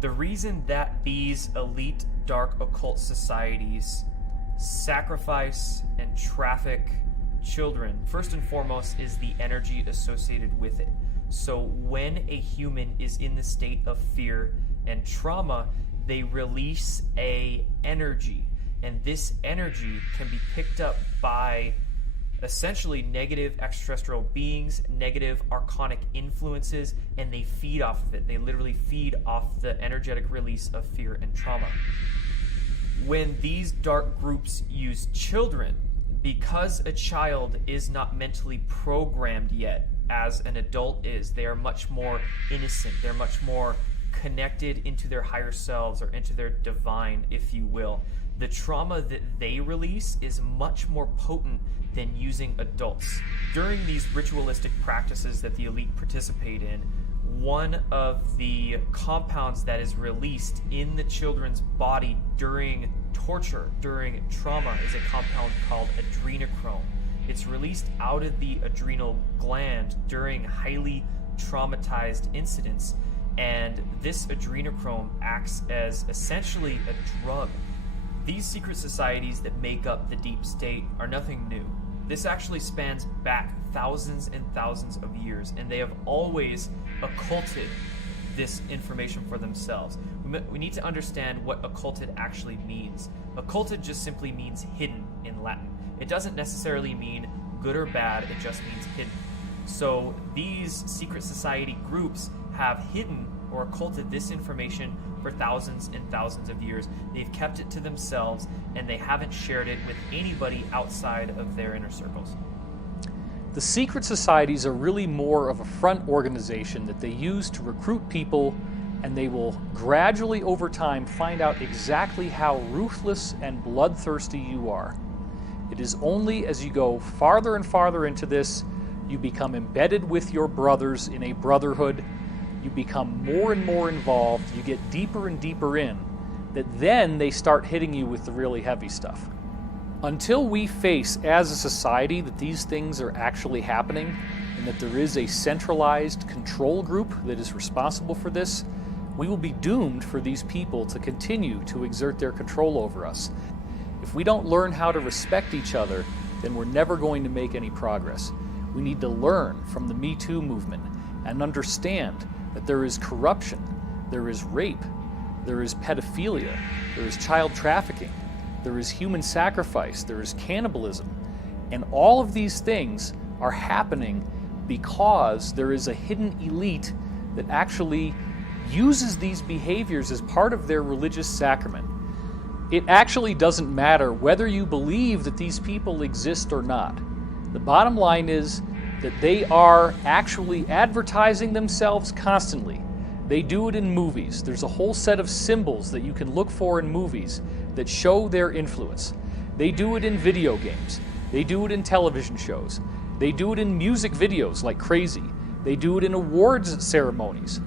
The reason that these elite dark occult societies sacrifice and traffic children, first and foremost, is the energy associated with it. So when a human is in the state of fear and trauma, they release a energy, and this energy can be picked up by essentially negative extraterrestrial beings, negative archonic influences, and they feed off of it. They literally feed off the energetic release of fear and trauma. When these dark groups use children, because a child is not mentally programmed yet as an adult is, they are much more innocent, they're much more connected into their higher selves or into their divine, if you will. The trauma that they release is much more potent than using adults. During these ritualistic practices that the elite participate in, one of the compounds that is released in the children's body during torture, during trauma, is a compound called adrenochrome. It's released out of the adrenal gland during highly traumatized incidents, and this adrenochrome acts as essentially a drug. These secret societies that make up the deep state are nothing new. This actually spans back thousands and thousands of years, and they have always occulted this information for themselves. We need to understand what occulted actually means. Occulted just simply means hidden in Latin. It doesn't necessarily mean good or bad, it just means hidden. So these secret society groups have hidden or occulted this information for thousands and thousands of years. They've kept it to themselves, and they haven't shared it with anybody outside of their inner circles. The secret societies are really more of a front organization that they use to recruit people, and they will gradually over time find out exactly how ruthless and bloodthirsty you are. It is only as you go farther and farther into this, you become embedded with your brothers in a brotherhood, you become more and more involved, you get deeper and deeper in, that then they start hitting you with the really heavy stuff. Until we face as a society that these things are actually happening and that there is a centralized control group that is responsible for this, we will be doomed for these people to continue to exert their control over us. If we don't learn how to respect each other, then we're never going to make any progress. We need to learn from the Me Too movement and understand that there is corruption, there is rape, there is pedophilia, there is child trafficking, there is human sacrifice, there is cannibalism, and all of these things are happening because there is a hidden elite that actually uses these behaviors as part of their religious sacrament. It actually doesn't matter whether you believe that these people exist or not. The bottom line is that they are actually advertising themselves constantly. They do it in movies. There's a whole set of symbols that you can look for in movies that show their influence. They do it in video games. They do it in television shows. They do it in music videos like crazy. They do it in awards ceremonies.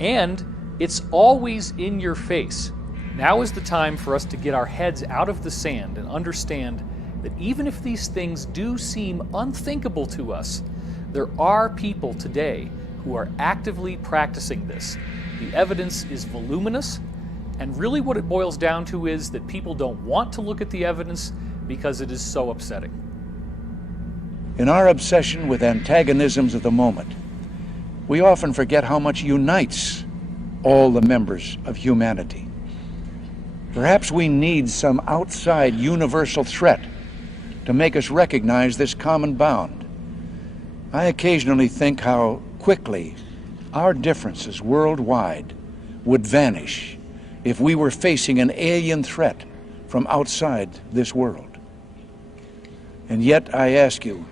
And it's always in your face. Now is the time for us to get our heads out of the sand and understand that even if these things do seem unthinkable to us, there are people today who are actively practicing this. The evidence is voluminous, and really what it boils down to is that people don't want to look at the evidence because it is so upsetting. In our obsession with antagonisms of the moment, we often forget how much unites all the members of humanity. Perhaps we need some outside universal threat to make us recognize this common bound. I occasionally think how quickly our differences worldwide would vanish if we were facing an alien threat from outside this world. And yet, I ask you,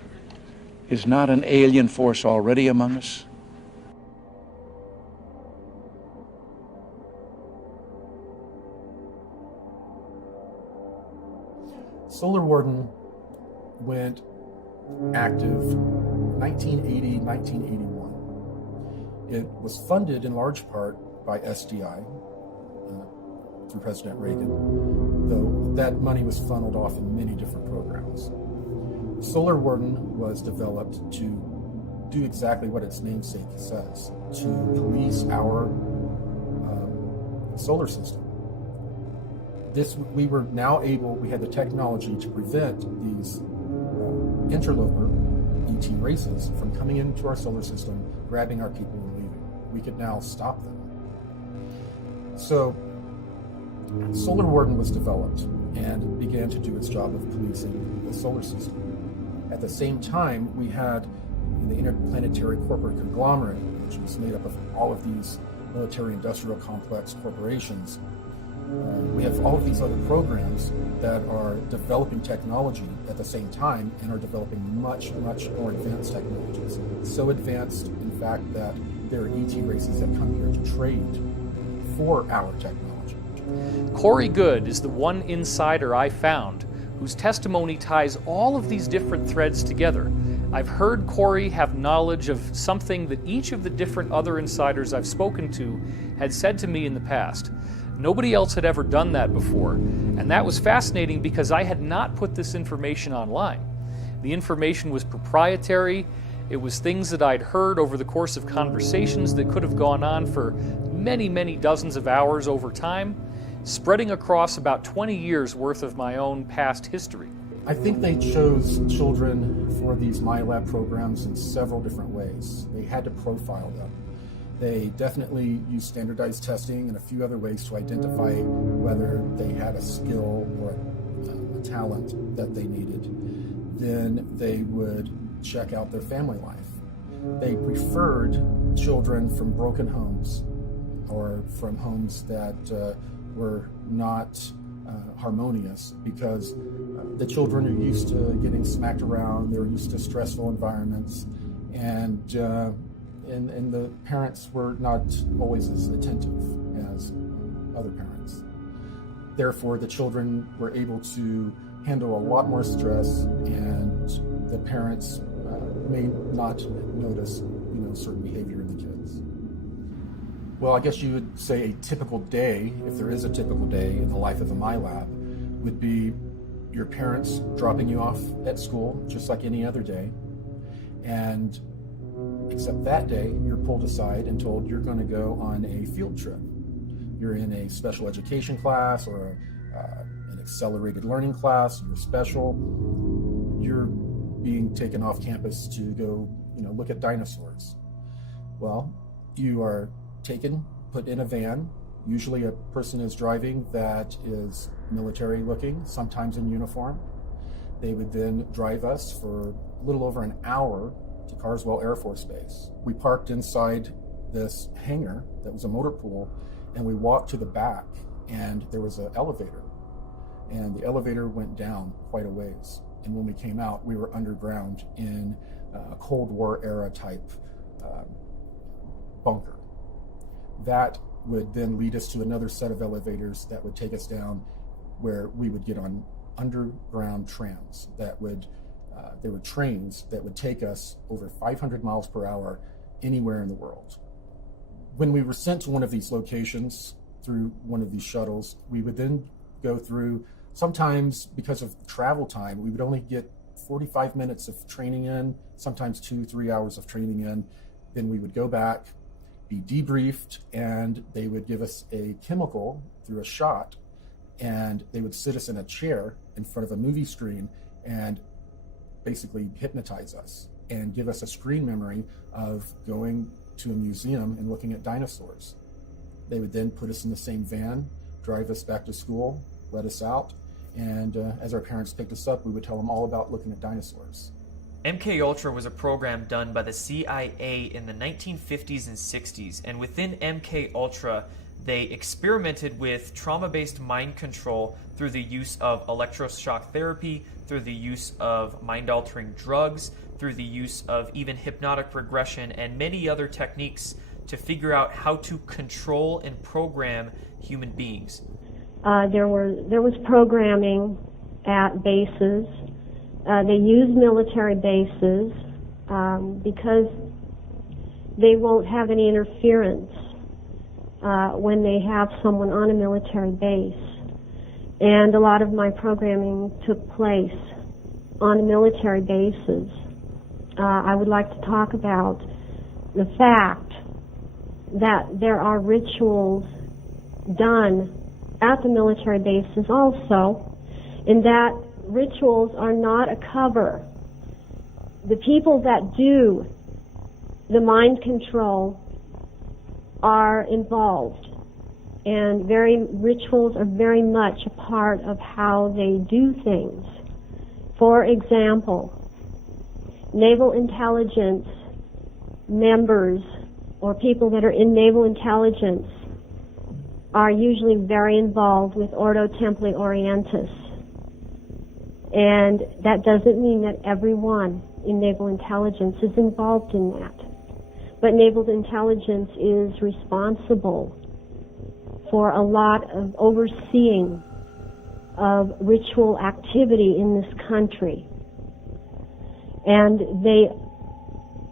is not an alien force already among us? Solar Warden went active 1980, 1981. It was funded in large part by SDI through President Reagan, though that money was funneled off in many different programs. Solar Warden was developed to do exactly what its namesake says, to police our solar system. We had the technology to prevent these interloper ET races from coming into our solar system, grabbing our people and leaving. We could now stop them. So Solar Warden was developed and began to do its job of policing the solar system. At the same time, we had the Interplanetary Corporate Conglomerate, which was made up of all of these military-industrial complex corporations. We have all of these other programs that are developing technology at the same time and are developing much, much more advanced technologies. So advanced, in fact, that there are ET races that come here to trade for our technology. Corey Goode is the one insider I found whose testimony ties all of these different threads together. I've heard Corey have knowledge of something that each of the different other insiders I've spoken to had said to me in the past. Nobody else had ever done that before, and that was fascinating because I had not put this information online. The information was proprietary. It was things that I'd heard over the course of conversations that could have gone on for many, many dozens of hours over time, spreading across about 20 years worth of my own past history. I think they chose children for these MyLab programs in several different ways. They had to profile them. They definitely used standardized testing and a few other ways to identify whether they had a skill or a talent that they needed. Then they would check out their family life. They preferred children from broken homes or from homes that were not harmonious, because the children are used to getting smacked around, they're used to stressful environments, and the parents were not always as attentive as other parents. Therefore, the children were able to handle a lot more stress, and the parents may not notice, certain behavior in the kids. Well, I guess you would say a typical day, if there is a typical day in the life of a MyLab, would be your parents dropping you off at school, just like any other day, and except that day, you're pulled aside and told you're going to go on a field trip. You're in a special education class or an accelerated learning class. You're special. You're being taken off campus to go, look at dinosaurs. Well, you are taken, put in a van. Usually a person is driving that is military looking, sometimes in uniform. They would then drive us for a little over an hour to Carswell Air Force Base. We parked inside this hangar that was a motor pool, and we walked to the back, and there was an elevator, and the elevator went down quite a ways. And when we came out, we were underground in a Cold War era type bunker. That would then lead us to another set of elevators that would take us down, where we would get on underground trams that would there were trains that would take us over 500 miles per hour anywhere in the world. When we were sent to one of these locations through one of these shuttles, we would then go through, sometimes because of travel time, we would only get 45 minutes of training in, sometimes 2-3 hours of training in. Then we would go back, be debriefed, and they would give us a chemical through a shot, and they would sit us in a chair in front of a movie screen and basically hypnotize us and give us a screen memory of going to a museum and looking at dinosaurs. They would then put us in the same van, drive us back to school, let us out, and as our parents picked us up, we would tell them all about looking at dinosaurs. MKUltra was a program done by the CIA in the 1950s and 60s, and within MKUltra, they experimented with trauma-based mind control through the use of electroshock therapy, through the use of mind-altering drugs, through the use of even hypnotic regression and many other techniques to figure out how to control and program human beings. There was programming at bases. They use military bases because they won't have any interference when they have someone on a military base. And a lot of my programming took place on military bases. I would like to talk about the fact that there are rituals done at the military bases also, in that rituals are not a cover. The people that do the mind control are involved, and rituals are very much a part of how they do things. For example, naval intelligence members or people that are in naval intelligence are usually very involved with Ordo Templi Orientis. And that doesn't mean that everyone in naval intelligence is involved in that. But naval intelligence is responsible for a lot of overseeing of ritual activity in this country. And they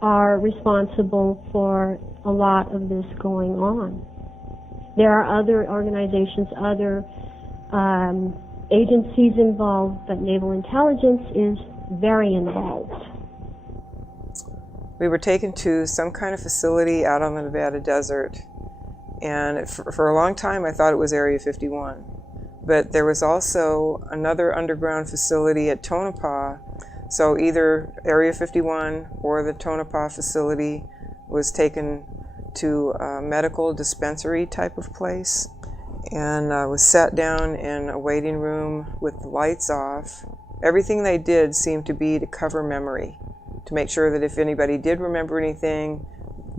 are responsible for a lot of this going on. There are other organizations, other agencies involved, but naval intelligence is very involved. We were taken to some kind of facility out on the Nevada desert, and for a long time I thought it was Area 51. But there was also another underground facility at Tonopah, so either Area 51 or the Tonopah facility was taken to a medical dispensary type of place, and was sat down in a waiting room with the lights off. Everything they did seemed to be to cover memory, to make sure that if anybody did remember anything,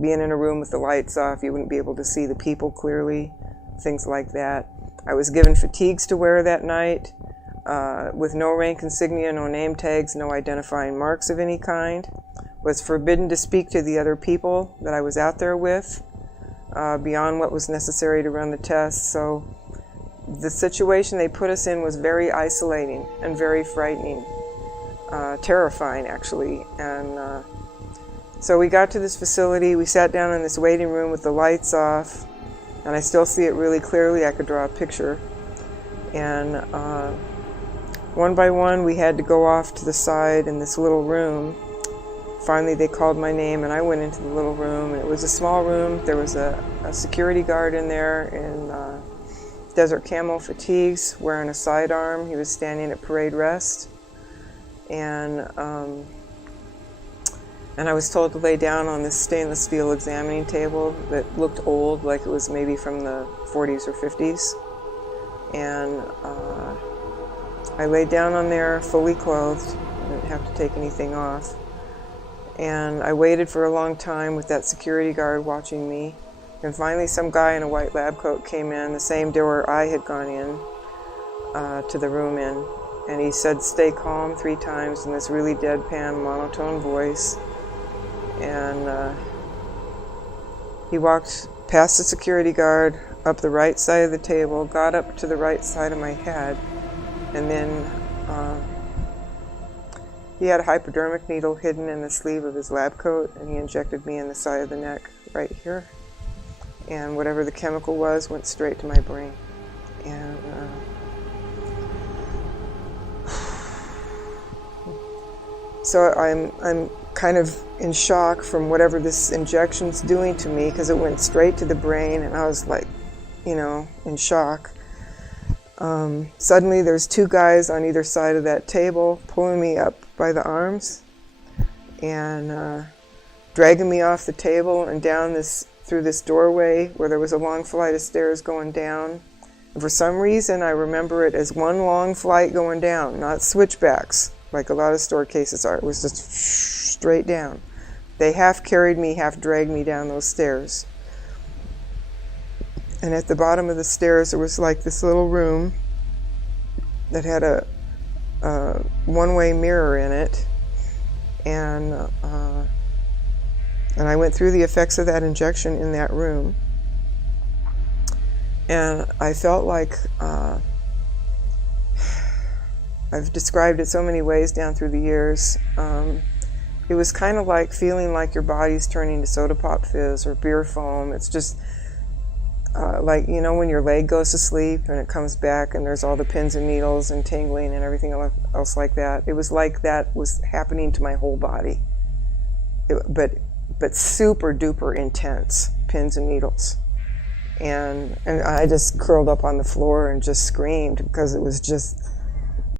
being in a room with the lights off, you wouldn't be able to see the people clearly, things like that. I was given fatigues to wear that night, with no rank insignia, no name tags, no identifying marks of any kind. Was forbidden to speak to the other people that I was out there with, beyond what was necessary to run the test. So the situation they put us in was very isolating and very frightening, terrifying actually. And so we got to this facility, we sat down in this waiting room with the lights off, and I still see it really clearly. I could draw a picture. And one by one we had to go off to the side in this little room. Finally they called my name and I went into the little room. It was a small room. There was a security guard in there in desert camo fatigues, wearing a sidearm. He was standing at parade rest. And I was told to lay down on this stainless steel examining table that looked old, like it was maybe from the 40s or 50s. And I laid down on there fully clothed. I didn't have to take anything off. And I waited for a long time with that security guard watching me. And finally some guy in a white lab coat came in, the same door I had gone in to the room in. And he said, "Stay calm," 3 times in this really deadpan, monotone voice. And he walked past the security guard, up the right side of the table, got up to the right side of my head, and then he had a hypodermic needle hidden in the sleeve of his lab coat, and he injected me in the side of the neck right here. And whatever the chemical was went straight to my brain. And so I'm kind of in shock from whatever this injection's doing to me, because it went straight to the brain, and I was like, you know, in shock. Suddenly there's 2 guys on either side of that table pulling me up by the arms and dragging me off the table and down through this doorway where there was a long flight of stairs going down. And for some reason I remember it as one long flight going down, not switchbacks like a lot of store cases are. It was just straight down. They half carried me, half dragged me down those stairs. And at the bottom of the stairs there was like this little room that had a one-way mirror in it. And I went through the effects of that injection in that room. And I felt like, I've described it so many ways down through the years. It was kind of like feeling like your body's turning to soda pop fizz or beer foam. It's just like, you know, when your leg goes to sleep and it comes back and there's all the pins and needles and tingling and everything else like that. It was like that was happening to my whole body. But super duper intense pins and needles. and I just curled up on the floor and just screamed because it was just